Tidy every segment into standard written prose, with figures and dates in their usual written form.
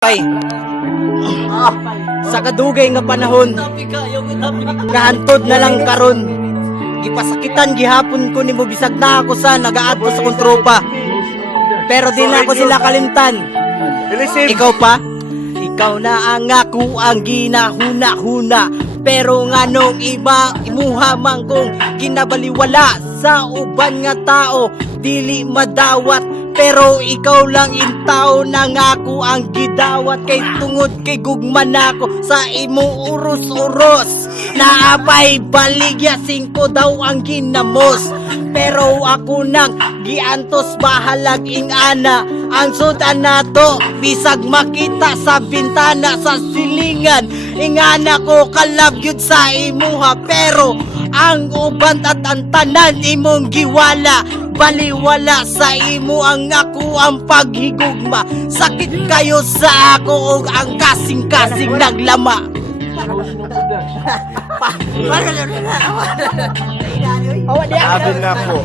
Pay, sa kadugay nga panahon kahantod na lang karon gipasakitan gihapon ko nimo bisag na ako sa nagaadto sa kong tropa, pero di na ako sila kalimtan. Ikaw pa, ikaw na ang ako ang ginahuna-huna, pero nganong iba imuha man kong ginabaliwala sa uban nga tao dili madawat, pero ikaw lang intaw na nga ako ang gidawat, kay tungod kay gugman ako sa imo uros-uros. Naapay baligya 5 daw ang ginamos, pero ako nang giantos bahalag ing ana. Ang sudan nato bisag makita sa bintana sa silingan, ingana ko kalabyod sa imuha, pero ang uban at ang tanan imong giwala. Baliwala sa imo ang ako ang paghigugma, sakit kayo sa ako ug ang kasing-kasing naglama. Sabi na ko,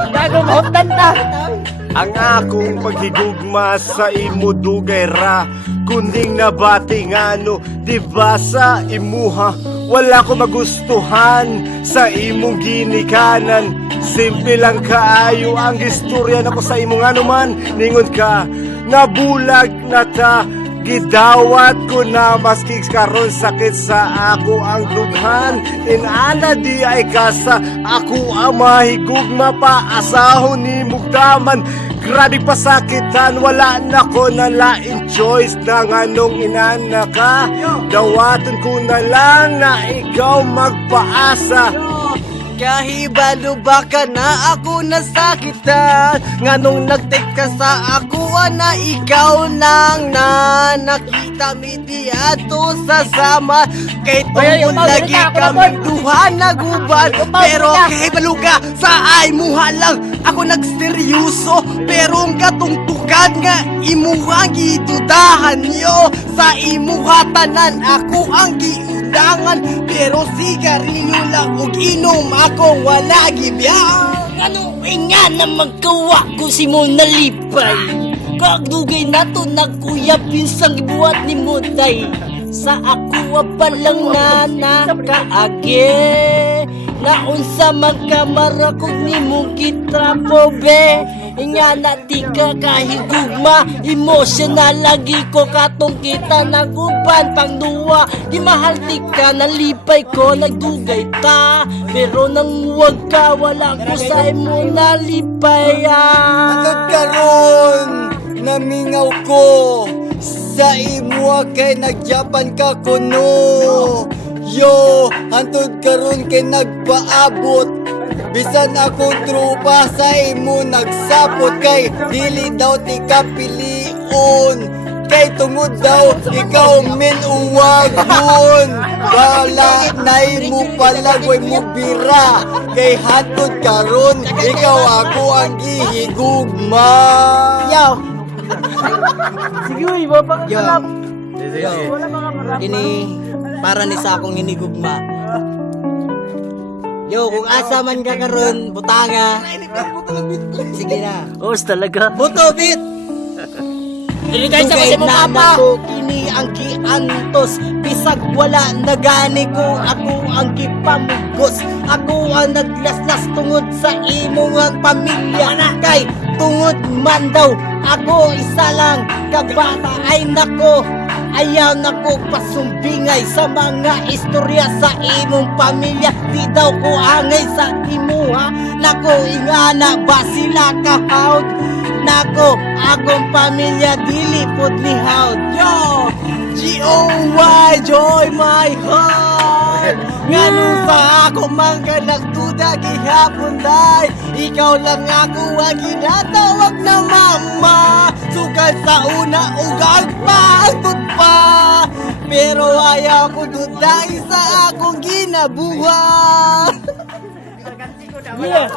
ang akong paghigugma sa imo dugay ra, kunding nabati ngano, di ba sa imuha wala ko magustuhan sa imong ginikanan. Simple lang kaayo ang istorya nako sa imo ngano man, ningon ka nabulag na ta, gidawat ko na maski karon sakit sa ako ang dughan. Inana di ay kasa ako ang mahigugma pa asahon ni mugdaman. Grabe pasakitan, wala na ko na lain choice na nganong inana ka. Dawaton ko na lang na ikaw magpaasa. Kahibalo ba ka na ako nasakitan, nganong nagtek ka sa ako na ikaw lang na nakita mi diato sa sama, kay tungod lagi kami duha naguban, pero kahibalo ka sa ay muha lang ako nagseryoso, pero ang katungtukan nga imuhang gidudahan yo sa imuha tanan ako ang giudangan, pero sigarilyo lang ug inom ako wala gibiyang. Ano nga na magkawa ko si mo nalipay, kagdugay na to nagkuyap pinsang buhat ni Muday, sa ako pa lang na nakaage, naunsa man kamara kog ni mo kitrapo be. Nga na di ka kahigugma, emotional lagi ko katong kita naguban pang duwa, di mahal di ka nalipay ko nagdugay ta, pero nang wag ka wala ko sa imo nalipay. Hanggang karon namingaw ko sa imo kay nagjapan ka kuno. Yo, hantod karon kay nagpaabot, bisan akong trupa sa imo nagsapot, kay dili daw ti kapilion, kay tungod daw ikaw min uwagon. Wala na mo palagway mo bira, kay hantod karon ikaw ako ang gihigugma. Yo, Sige, uy, baba ka yo, sarap. yo, Wala mga marap. ini para ni sa akong hinigugma. Yo, kung asa man ka karon butanga, sige na. Os talaga. Buto bit. Dili tayo sa kasi mo papa. Ko kini ang giantos, bisag wala nagani ko ako ang gipamugos, ako ang naglaslas tungod sa imong pamilya, kay tungod man daw ako isa lang kabata ay nako, ayaw nako pasumbingay sa mga istorya sa imong pamilya, di daw ko angay sa imuha, nako ingana ba sila kahawd, nako akong pamilya dili pod ni hawd. Yo, G-O-Y, joy my heart. Nganong sa ako mangga nagduda gihapon day, ikaw lang ako ang ginatawag na mama, sukad sa una ugang pagtut pa, pero ayaw ko duday sa akong ginabuhat. Yeah.